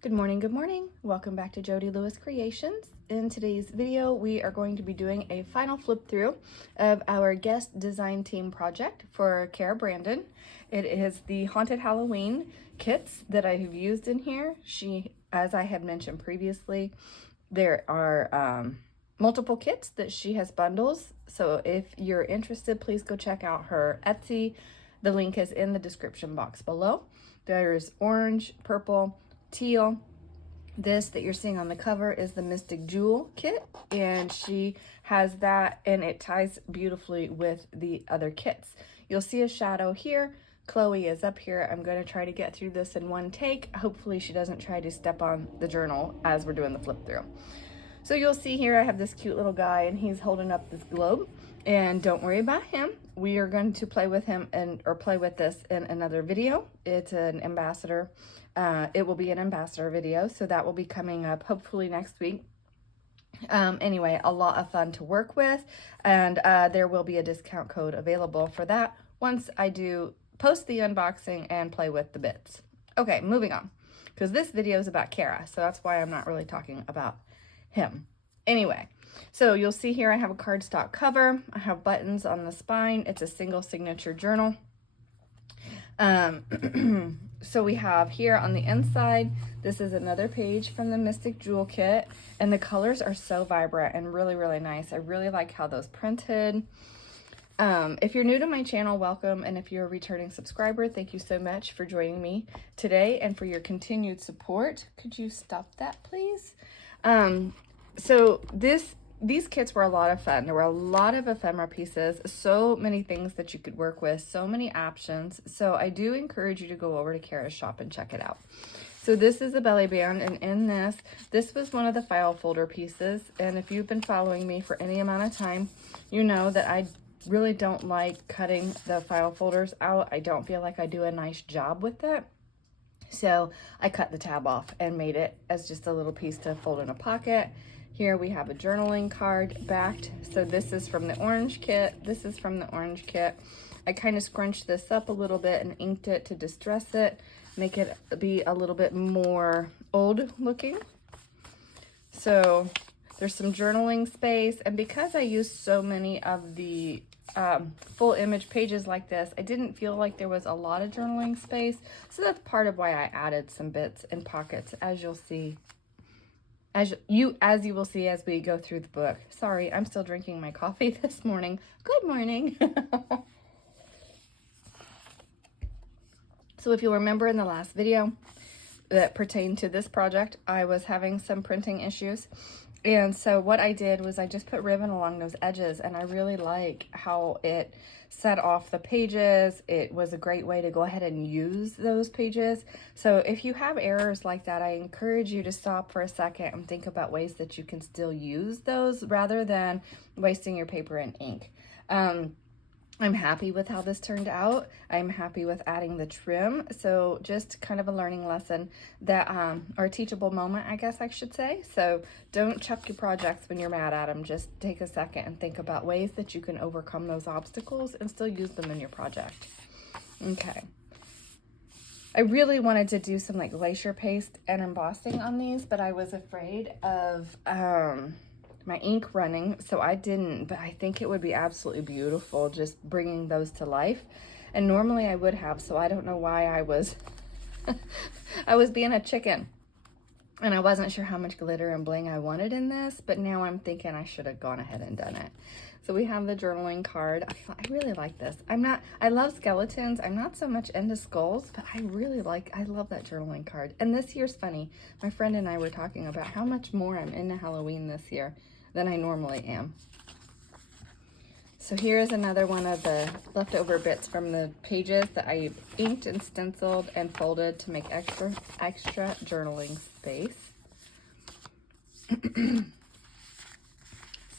Good morning, good morning. Welcome back to Jody Lewis Creations. In today's video, we are going to be doing a final flip through of our guest design team project for Cara Brandon. It is the Haunted Halloween kits that I have used in here. As I had mentioned previously, there are multiple kits that she has bundles. So if you're interested, please go check out her Etsy. The link is in the description box below. There's orange, purple, teal. This that you're seeing on the cover is the Mystic Jewel kit, and she has that, and it ties beautifully with the other kits. You'll see a shadow here. Chloe is up here. I'm going to try to get through this in one take. Hopefully she doesn't try to step on the journal as we're doing the flip through. So you'll see here I have this cute little guy, and he's holding up this globe. And don't worry about him. We are going to play with him or play with this in another video. It's an ambassador. It will be an ambassador video, so that will be coming up hopefully next week. Anyway, a lot of fun to work with, and there will be a discount code available for that once I do post the unboxing and play with the bits. Okay, moving on, because this video is about Cara, so that's why I'm not really talking about him. Anyway, so you'll see here I have a cardstock cover. I have buttons on the spine. It's a single signature journal. So we have here on the inside, this is another page from the Mystic Jewel kit, and the colors are so vibrant and really, really nice. I really like how those printed. If you're new to my channel, welcome, and if you're a returning subscriber, thank you so much for joining me today and for your continued support. Could you stop that, please? So these kits were a lot of fun. There were a lot of ephemera pieces, so many things that you could work with, so many options. So I do encourage you to go over to Cara's shop and check it out. So this is a belly band, and in this was one of the file folder pieces. And if you've been following me for any amount of time, you know that I really don't like cutting the file folders out. I don't feel like I do a nice job with it. So I cut the tab off and made it as just a little piece to fold in a pocket. Here we have a journaling card backed. So this is from the orange kit. This is from the orange kit. I kind of scrunched this up a little bit and inked it to distress it, make it be a little bit more old looking. So there's some journaling space. And because I used so many of the full image pages like this, I didn't feel like there was a lot of journaling space. So that's part of why I added some bits and pockets, as you'll see. As you will see as we go through the book. Sorry, I'm still drinking my coffee this morning. Good morning. So if you'll remember in the last video that pertained to this project, I was having some printing issues. And so what I did was I just put ribbon along those edges, and I really like how it set off the pages. It was a great way to go ahead and use those pages. So if you have errors like that, I encourage you to stop for a second and think about ways that you can still use those rather than wasting your paper and ink. I'm happy with how this turned out. I'm happy with adding the trim. So just kind of a learning lesson that, or a teachable moment, I guess I should say. So don't chuck your projects when you're mad at them. Just take a second and think about ways that you can overcome those obstacles and still use them in your project. Okay. I really wanted to do some like glacier paste and embossing on these, but I was afraid of, my ink running, so I didn't, but I think it would be absolutely beautiful just bringing those to life. And normally I would have, so I don't know why I was I was being a chicken and I wasn't sure how much glitter and bling I wanted in this, but now I'm thinking I should have gone ahead and done it. So we have the journaling card. I really like this. I love skeletons. I'm not so much into skulls, but I love that journaling card. And this year's funny. My friend and I were talking about how much more I'm into Halloween this year than I normally am. So here's another one of the leftover bits from the pages that I inked and stenciled and folded to make extra journaling space.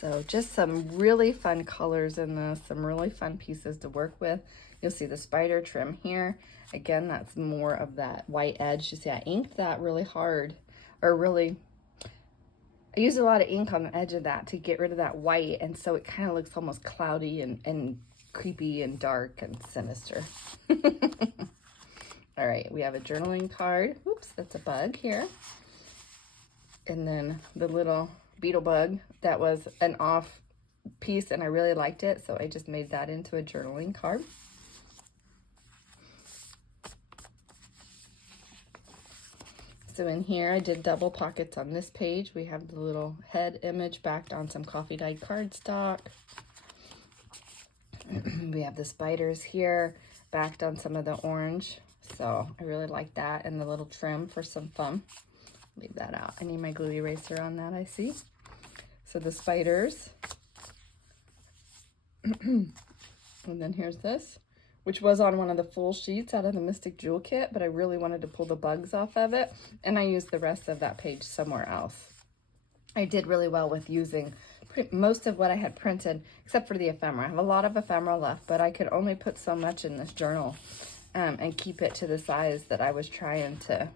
So just some really fun colors in this, some really fun pieces to work with. You'll see the spider trim here. Again, that's more of that white edge. You see I inked that really hard, I used a lot of ink on the edge of that to get rid of that white, and so it kind of looks almost cloudy and creepy and dark and sinister. All right, we have a journaling card. Oops, that's a bug here. And then the little beetle bug that was an off piece and I really liked it, so I just made that into a journaling card. So in here I did double pockets on this page. We have the little head image backed on some coffee dyed cardstock. We have the spiders here backed on some of the orange, so I really like that, and the little trim for some fun. Leave that out. I need my glue eraser on that, I see. So the spiders. And then here's this, which was on one of the full sheets out of the Mystic Jewel kit, but I really wanted to pull the bugs off of it, and I used the rest of that page somewhere else. I did really well with using most of what I had printed, except for the ephemera. I have a lot of ephemera left, but I could only put so much in this journal and keep it to the size that I was trying to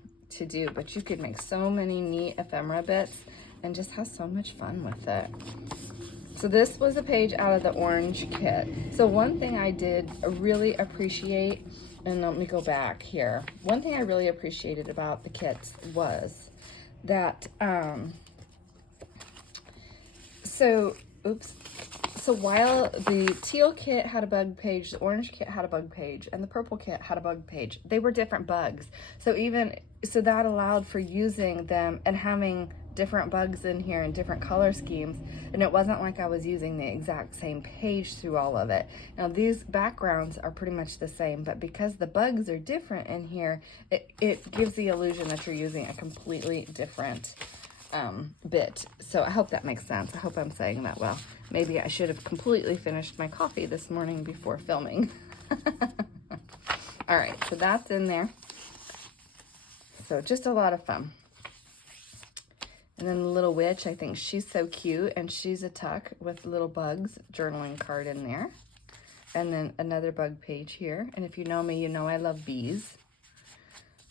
do. But you could make so many neat ephemera bits and just have so much fun with it. So this was a page out of the orange kit. So one thing I did really appreciate, and let me go back here. One thing I really appreciated about the kits was that, so while the teal kit had a bug page, the orange kit had a bug page, and the purple kit had a bug page, they were different bugs. So that allowed for using them and having different bugs in here and different color schemes. And it wasn't like I was using the exact same page through all of it. Now these backgrounds are pretty much the same, but because the bugs are different in here, it gives the illusion that you're using a completely different bit. So I hope that makes sense. I hope I'm saying that well. Maybe I should have completely finished my coffee this morning before filming. All right, so that's in there. So just a lot of fun. And then the little witch, I think she's so cute, and she's a tuck with little bugs journaling card in there. And then another bug page here. And if you know me, you know I love bees.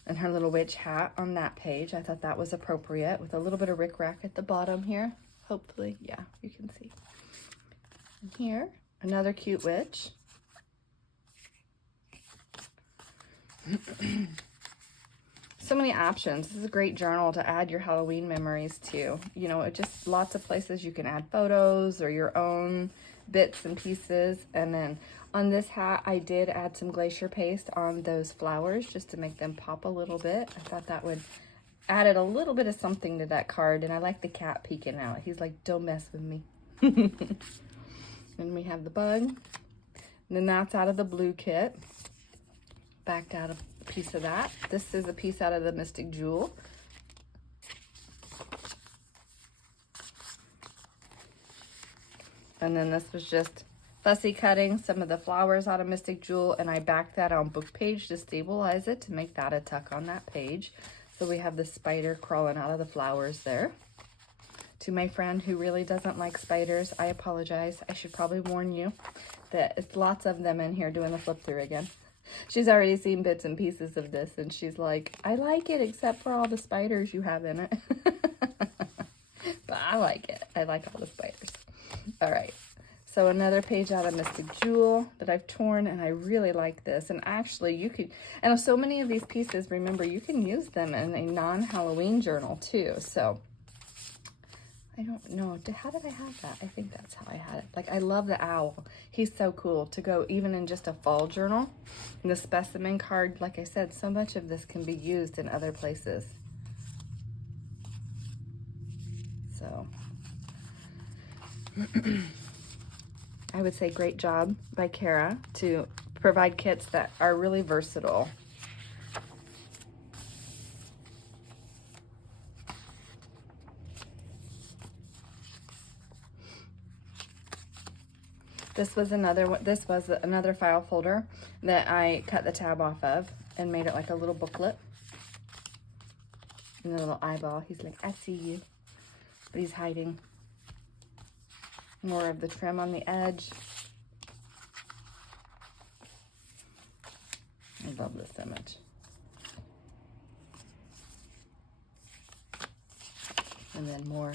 And her little witch hat on that page. I thought that was appropriate with a little bit of rickrack at the bottom here. Hopefully, yeah, you can see. And here, another cute witch. So many options. This is a great journal to add your Halloween memories to. You know, it just lots of places you can add photos or your own bits and pieces. And then on this hat, I did add some glacier paste on those flowers just to make them pop a little bit. I thought that would added a little bit of something to that card. And I like the cat peeking out. He's like, don't mess with me. Then we have the bug. And then that's out of the blue kit. Backed out of a piece of that. This is a piece out of the Mystic Jewel. And then this was just fussy cutting some of the flowers out of Mystic Jewel, and I backed that on book page to stabilize it to make that a tuck on that page. So we have the spider crawling out of the flowers there. To my friend who really doesn't like spiders, I apologize. I should probably warn you that it's lots of them in here doing the flip through again. She's already seen bits and pieces of this, and she's like, I like it except for all the spiders you have in it. But I like it. I like all the spiders. All right. So another page out of Mystic Jewel that I've torn, and I really like this. And actually you could, and so many of these pieces, remember, you can use them in a non-Halloween journal too. So I don't know. How did I have that? I think that's how I had it. Like, I love the owl. He's so cool to go even in just a fall journal. And the specimen card, like I said, so much of this can be used in other places. So I would say great job by Cara to provide kits that are really versatile. This was another file folder that I cut the tab off of and made it like a little booklet. And the little eyeball, he's like, I see you. But he's hiding. More of the trim on the edge. I love this image. And then more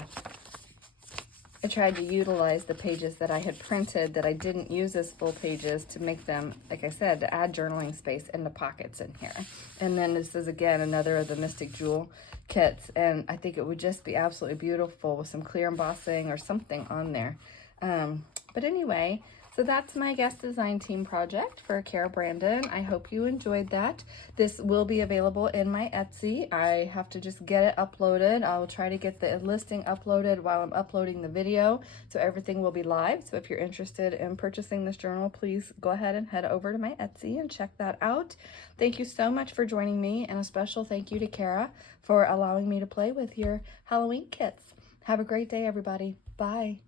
I tried to utilize the pages that I had printed that I didn't use as full pages to make them, like I said, to add journaling space in the pockets in here. And then this is, again, another of the Mystic Jewel kits, and I think it would just be absolutely beautiful with some clear embossing or something on there. But anyway, so that's my guest design team project for Cara Brandon. I hope you enjoyed that. This will be available in my Etsy. I have to just get it uploaded. I'll try to get the listing uploaded while I'm uploading the video, so everything will be live. So if you're interested in purchasing this journal, please go ahead and head over to my Etsy and check that out. Thank you so much for joining me, and a special thank you to Cara for allowing me to play with your Halloween kits. Have a great day, everybody. Bye.